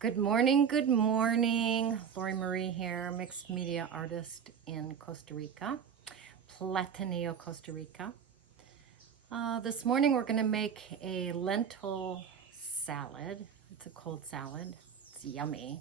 Good morning, good morning. Lori Marie here, mixed media artist in Costa Rica, Platanillo, Costa Rica. This morning we're going to make a lentil salad. It's a cold salad. It's yummy.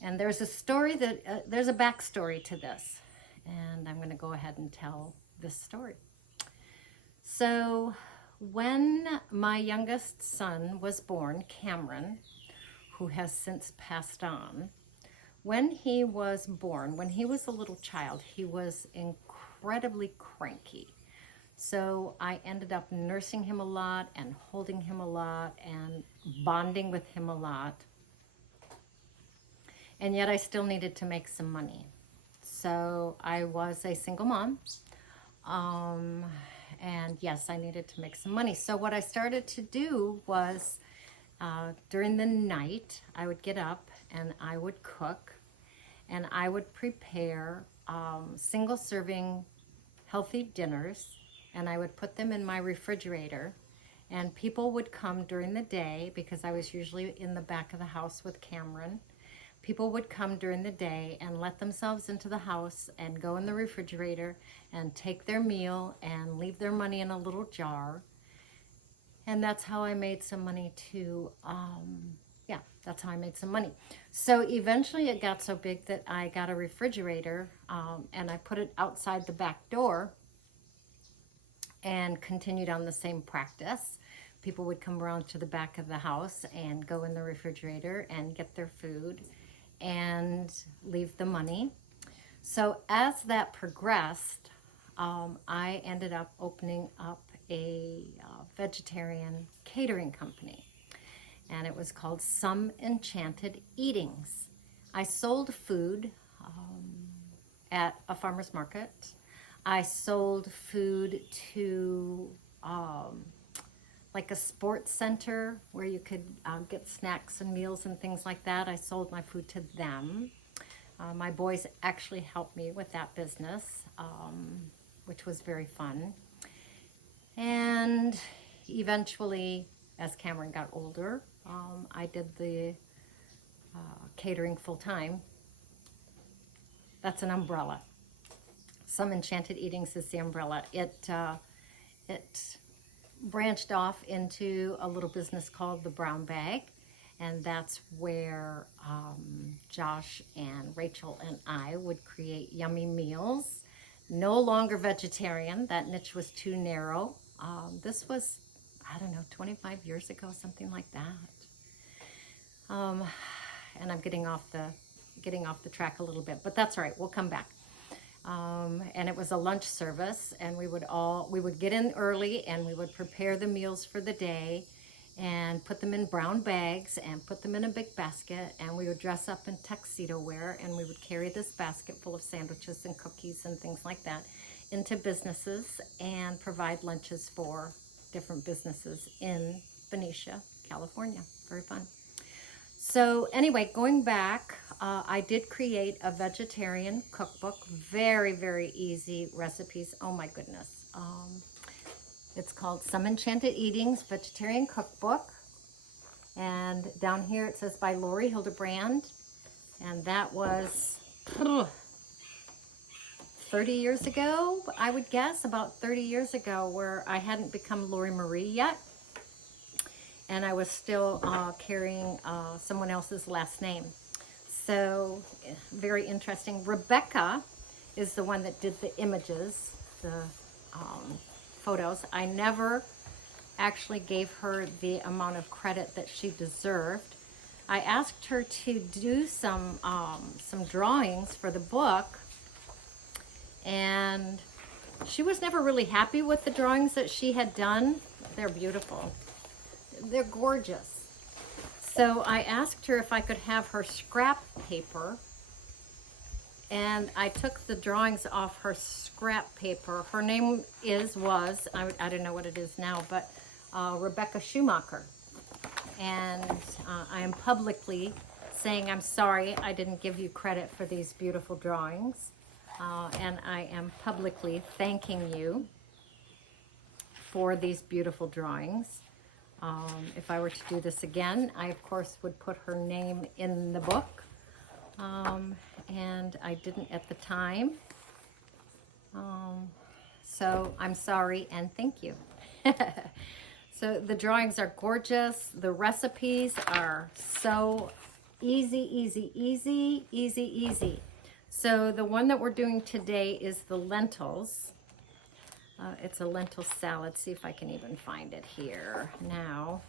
And there's a story there's a backstory to this. And I'm going to go ahead and tell this story. So when my youngest son was born, Cameron, who has since passed on, when he was born, when he was a little child, he was incredibly cranky. So I ended up nursing him a lot and holding him a lot and bonding with him a lot. And yet I still needed to make some money. So I was a single mom. And yes, I needed to make some money. So what I started to do was during the night, I would get up and I would cook and I would prepare single serving healthy dinners, and I would put them in my refrigerator, and people would come during the day because I was usually in the back of the house with Cameron. People would come during the day and let themselves into the house and go in the refrigerator and take their meal and leave their money in a little jar. And that's how I made some money too. That's how I made some money. So eventually it got so big that I got a refrigerator and I put it outside the back door and continued on the same practice. People would come around to the back of the house and go in the refrigerator and get their food and leave the money. So as that progressed, I ended up opening up a vegetarian catering company, and it was called Some Enchanted Eatings. I sold food at a farmer's market. I sold food to like a sports center where you could get snacks and meals and things like that. I sold my food to them. My boys actually helped me with that business, which was very fun. And eventually, as Cameron got older, I did the catering full time. That's an umbrella. Some Enchanted Eatings is the umbrella. It branched off into a little business called the Brown Bag, and that's where Josh and Rachel and I would create yummy meals. No longer vegetarian. That niche was too narrow. This was, I don't know, 25 years ago, something like that. And I'm getting off the track a little bit, but that's all right. We'll come back. And it was a lunch service, and we would get in early and we would prepare the meals for the day and put them in brown bags and put them in a big basket, and we would dress up in tuxedo wear, and we would carry this basket full of sandwiches and cookies and things like that into businesses and provide lunches for different businesses in Benicia, California. Very fun. So anyway, going back, I did create a vegetarian cookbook. Very, very easy recipes. Oh my goodness. It's called Some Enchanted Eatings Vegetarian Cookbook. And down here it says by Lori Hildebrand. And that was 30 years ago, I would guess, about 30 years ago, where I hadn't become Lori Marie yet. And I was still carrying someone else's last name. So very interesting. Rebecca is the one that did the images, the photos. I never actually gave her the amount of credit that she deserved. I asked her to do some drawings for the book, and she was never really happy with the drawings that she had done. They're beautiful. They're gorgeous. So I asked her if I could have her scrap paper, and I took the drawings off her scrap paper. Her name was, I don't know what it is now, but Rebecca Schumacher. And I am publicly saying I'm sorry I didn't give you credit for these beautiful drawings. And I am publicly thanking you for these beautiful drawings. If I were to do this again, I of course would put her name in the book. And I didn't at the time. So I'm sorry and thank you. So the drawings are gorgeous. The recipes are so easy. So the one that we're doing today is the lentils. It's a lentil salad. See if I can even find it here now.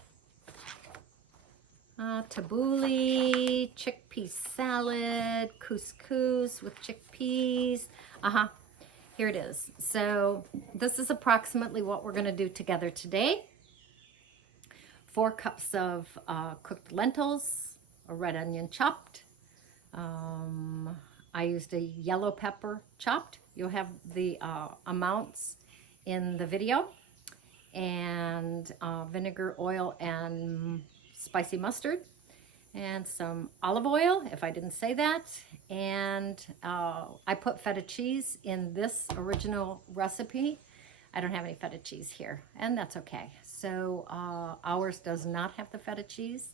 Tabbouleh, chickpea salad, couscous with chickpeas. Here it is. So this is approximately what we're going to do together today. 4 cups of cooked lentils, a red onion chopped. I used a yellow pepper chopped. You'll have the amounts in the video. And vinegar, oil, and spicy mustard. And some olive oil, if I didn't say that. And I put feta cheese in this original recipe. I don't have any feta cheese here, and that's okay. So ours does not have the feta cheese.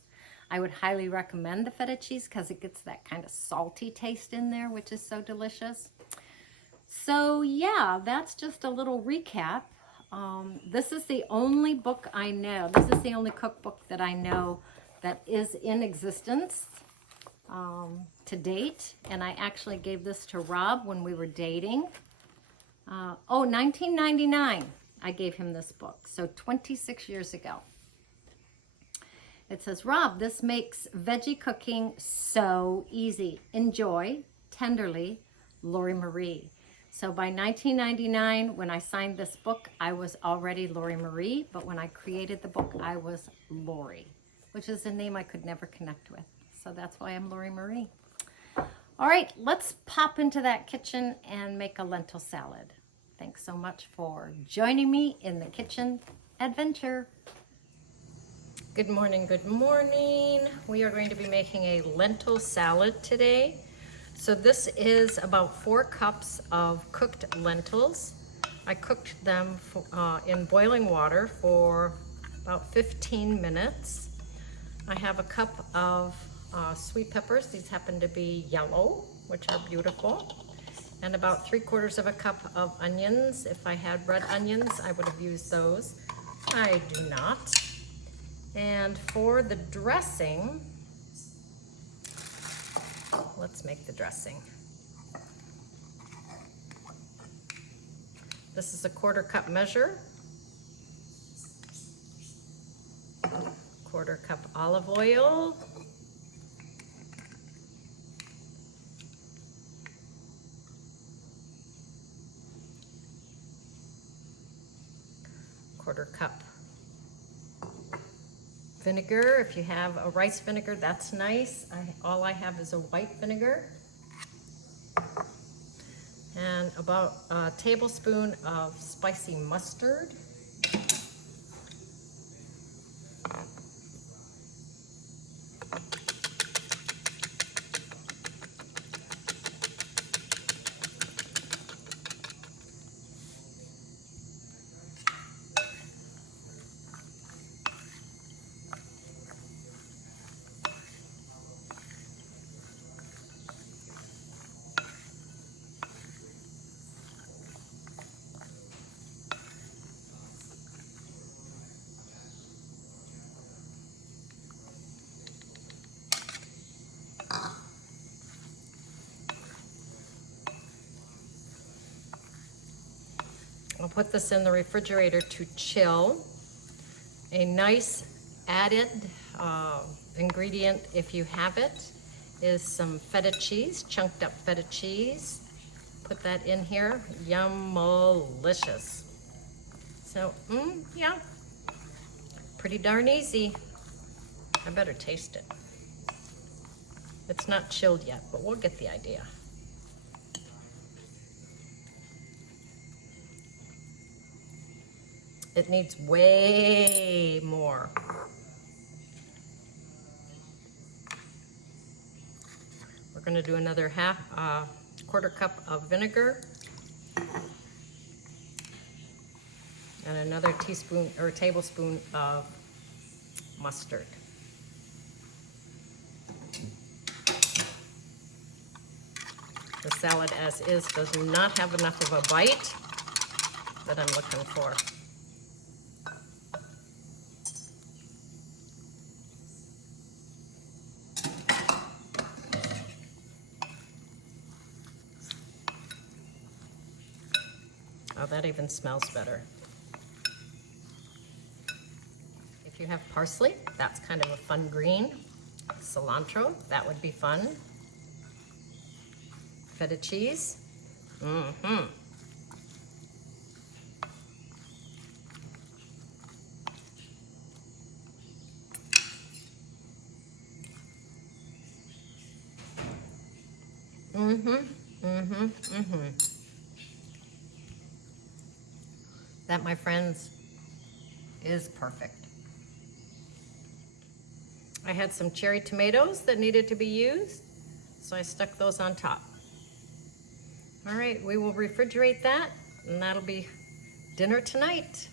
I would highly recommend the feta cheese because it gets that kind of salty taste in there, which is so delicious. So yeah, that's just a little recap. This is the only book I know. This is the only cookbook that I know that is in existence to date. And I actually gave this to Rob when we were dating. 1999, I gave him this book. So 26 years ago. It says, Rob, this makes veggie cooking so easy. Enjoy, tenderly, Lori Marie. So by 1999, when I signed this book, I was already Lori Marie. But when I created the book, I was Lori, which is a name I could never connect with. So that's why I'm Lori Marie. All right, let's pop into that kitchen and make a lentil salad. Thanks so much for joining me in the kitchen adventure. Good morning, good morning. We are going to be making a lentil salad today. So this is about 4 cups of cooked lentils. I cooked them in boiling water for about 15 minutes. I have a cup of sweet peppers. These happen to be yellow, which are beautiful. And about 3/4 of a cup of onions. If I had red onions, I would have used those. I do not. And for the dressing, let's make the dressing. This is a 1/4 cup measure. 1/4 cup olive oil. Quarter cup vinegar. If you have a rice vinegar, that's nice. All I have is a white vinegar. And about a tablespoon of spicy mustard. I'll put this in the refrigerator to chill. A nice added ingredient, if you have it, is some feta cheese, chunked up feta cheese. Put that in here. Yum-malicious. So, yeah, pretty darn easy. I better taste it. It's not chilled yet, but we'll get the idea. It needs way more. We're going to do another 1/4 cup of vinegar and another teaspoon or tablespoon of mustard. The salad as is does not have enough of a bite that I'm looking for. Oh, that even smells better. If you have parsley, that's kind of a fun green. Cilantro, that would be fun. Feta cheese. Mm-hmm. That, my friends, is perfect. I had some cherry tomatoes that needed to be used, so I stuck those on top. All right, we will refrigerate that, and that'll be dinner tonight.